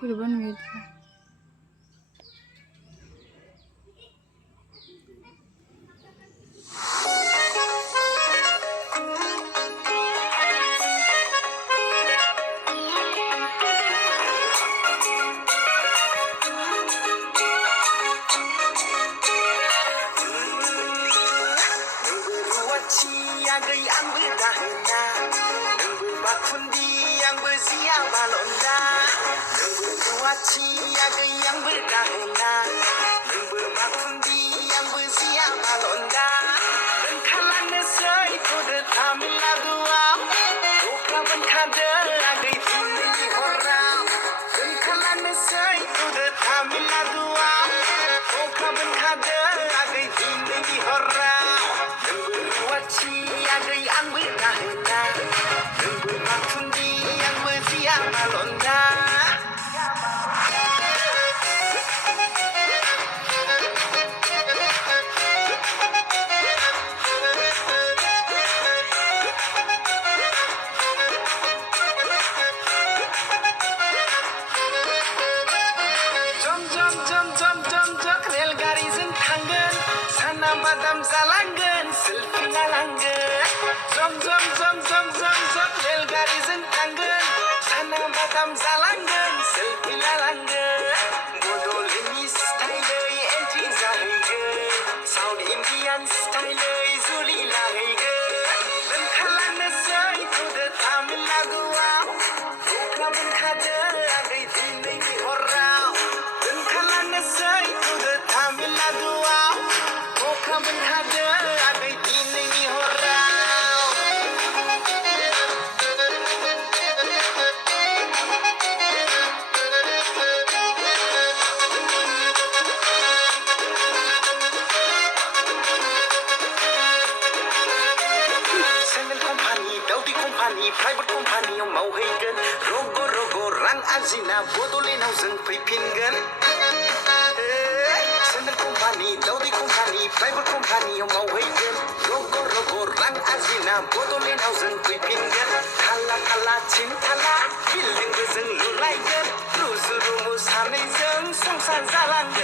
बोरैबा नुयोथ' Agay ang bidahna Nunggu bakundi ang berzia balonda Nunggu kuaci agay ang bidahna Nunggu bakundi ang berzia balonda Dan kalana say kuda tamila dua Tukla benkada agay tini horau Dan kalana say kuda tamila dua Tukla benkada agay tini horau Nunggu kuaci agay ang bidahna Nunggu bakundi ang berzia balonda Jom रेलगारिजों थांगोन साना बादाम जालांगोन selfie लालांगोन जम रेलगारिजों थांगोन साना बादाम जालांगोन selfie लालांगोन बड'लेण्डनि स्टाइलै entry जाहैगोन south Indian स्टाइलै जुलि लाहैगोन दोनखालांनोसै थुदो तामिलनाडुआव अख्ला बोनखादो आगै दिनैनि हराव दोनखालांनोसै थुदो तामिलनाडुआव अख्ला बोनखादो आगै दिनैनि हराव सेन्डेल कम्पानि दावदै कम्पानि प्राइभेट कम्पानियाव मावहैगोन रग' रां आरजिना बड'लेण्डआव जों फैफिनगोन सेन्डेल कम्पानि दावदै कम्पानि प्राइभेट कम्पानियाव मावहैगोन रग' रां आरजिना बड'लेण्डआव जों फैफिनगोन थाला थिनथाला बिल्डिंबो जों लुलायगोन रुजु रुमु सानैजों संसार जालांगोन